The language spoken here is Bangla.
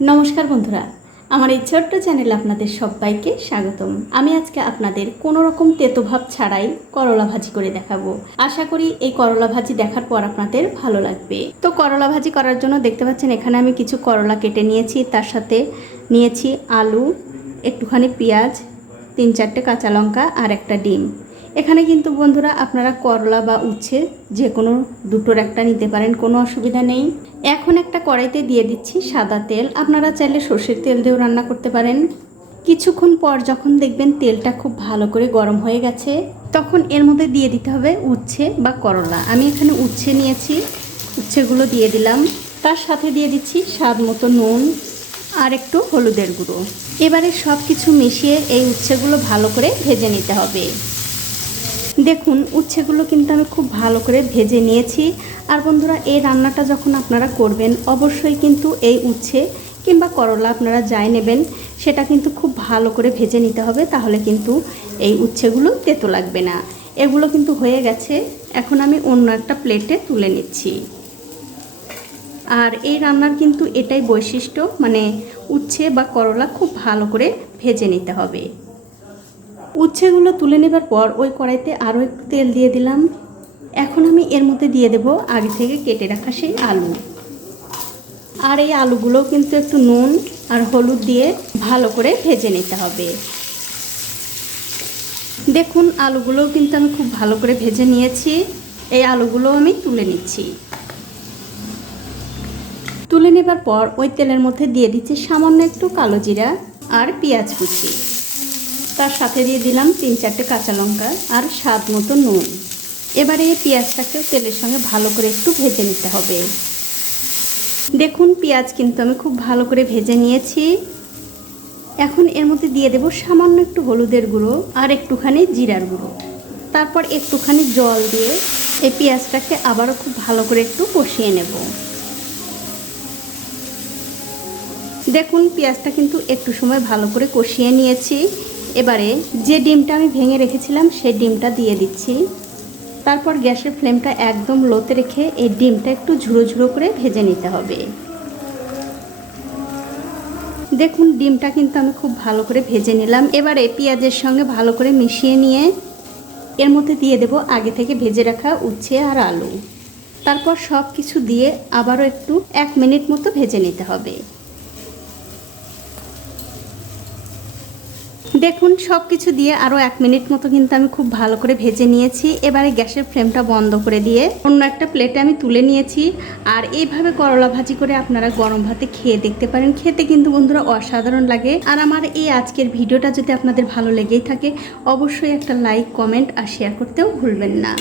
নমস্কার বন্ধুরা, আমার এই ছোট্ট চ্যানেলে আপনাদের সবাইকে স্বাগতম। আমি আজকে আপনাদের কোনো রকম তেতোভাব ছাড়াই করলা ভাজি করে দেখাবো। আশা করি এই করলা ভাজি দেখার পর আপনাদের ভালো লাগবে। তো করলা ভাজি করার জন্য দেখতে পাচ্ছেন, এখানে আমি কিছু করলা কেটে নিয়েছি। তার সাথে নিয়েছি আলু, একটুখানি পেঁয়াজ, তিন চারটে কাঁচা লঙ্কা আর একটা ডিম। এখানে কিন্তু বন্ধুরা আপনারা করলা বা উচ্ছে যে কোনো দুটোর একটা নিতে পারেন, কোনো অসুবিধা নেই। এখন একটা কড়াইতে দিয়ে দিচ্ছি সাদা তেল। আপনারা চাইলে সর্ষের তেল দিয়েও রান্না করতে পারেন। কিছুক্ষণ পর যখন দেখবেন তেলটা খুব ভালো করে গরম হয়ে গেছে, তখন এর মধ্যে দিয়ে দিতে হবে উচ্ছে বা করলা। আমি এখানে উচ্ছে নিয়েছি, উচ্ছেগুলো দিয়ে দিলাম। তার সাথে দিয়ে দিচ্ছি স্বাদ মতো নুন আর একটু হলুদের গুঁড়ো। এবারে সব কিছু মিশিয়ে এই উচ্ছেগুলো ভালো করে ভেজে নিতে হবে। দেখুন, উচ্ছেগুলো কিন্তু আমি খুব ভালো করে ভেজে নিয়েছি। আর বন্ধুরা, এই রান্নাটা যখন আপনারা করবেন, অবশ্যই কিন্তু এই উচ্ছে কিংবা করলা আপনারা যাই নেবেন, সেটা কিন্তু খুব ভালো করে ভেজে নিতে হবে, তাহলে কিন্তু এই উচ্ছেগুলো তেতো লাগবে না। এগুলো কিন্তু হয়ে গেছে। এখন আমি অন্য একটা প্লেটে তুলে নিচ্ছি। আর এই রান্নার কিন্তু এটাই বৈশিষ্ট্য মানে উচ্ছে বা করলা খুব ভালো করে ভেজে নিতে হবে। উচ্ছেগুলো তুলে নেবার পর ওই কড়াইতে আরও একটু তেল দিয়ে দিলাম। এখন আমি এর মধ্যে দিয়ে দেব আগে থেকে কেটে রাখা সেই আলু। আর এই আলুগুলোও কিন্তু একটু নুন আর হলুদ দিয়ে ভালো করে ভেজে নিতে হবে। দেখুন, আলুগুলোও কিন্তু আমি খুব ভালো করে ভেজে নিয়েছি। এই আলুগুলো আমি তুলে নিচ্ছি। তুলে নেবার পর ওই তেলের মধ্যে দিয়ে দিচ্ছি সামান্য একটু কালো জিরা আর পেঁয়াজ কুচি। তার সাথে দিয়ে দিলাম তিন চারটে কাঁচা লঙ্কা আর স্বাদ মতো নুন। এবারে এই পেঁয়াজটাকে তেলের সঙ্গে ভালো করে একটু ভেজে নিতে হবে। দেখুন, পেঁয়াজ কিন্তু আমি খুব ভালো করে ভেজে নিয়েছি। এখন এর মধ্যে দিয়ে দেব সামান্য একটু হলুদের গুঁড়ো আর একটুখানি জিরার গুঁড়ো। তারপর একটুখানি জল দিয়ে এই পেঁয়াজটাকে আবারও খুব ভালো করে একটু কষিয়ে নেব। দেখুন, পেঁয়াজটা কিন্তু একটু সময় ভালো করে কষিয়ে নিয়েছি। এবারে যে ডিমটা আমি ভেঙে রেখেছিলাম, সেই ডিমটা দিয়ে দিচ্ছি। তারপর গ্যাসের ফ্লেমটা একদম লোতে রেখে এই ডিমটা একটু ঝুড়ো ঝুড়ো করে ভেজে নিতে হবে। দেখুন, ডিমটা কিন্তু আমি খুব ভালো করে ভেজে নিলাম। এবারে পেঁয়াজের সঙ্গে ভালো করে মিশিয়ে নিয়ে এর মধ্যে দিয়ে দেব আগে থেকে ভেজে রাখা উচ্ছে আর আলু। তারপর সব কিছু দিয়ে আবারও একটু এক মিনিট মতো ভেজে নিতে হবে। দেখুন সব কিছু দিয়ে আরও এক মিনিট মতো কিন্তু আমি খুব ভালো করে ভেজে নিয়েছি। এবারে গ্যাসের ফ্লেমটা বন্ধ করে দিয়ে অন্য একটা প্লেটে আমি তুলে নিয়েছি। আর এইভাবে করলা ভাজি করে আপনারা গরম ভাতে খেয়ে দেখতে পারেন। খেতে কিন্তু বন্ধুরা অসাধারণ লাগে। আর আমার এই আজকের ভিডিওটা যদি আপনাদের ভালো লেগেই থাকে, অবশ্যই একটা লাইক, কমেন্ট আর শেয়ার করতেও ভুলবেন না।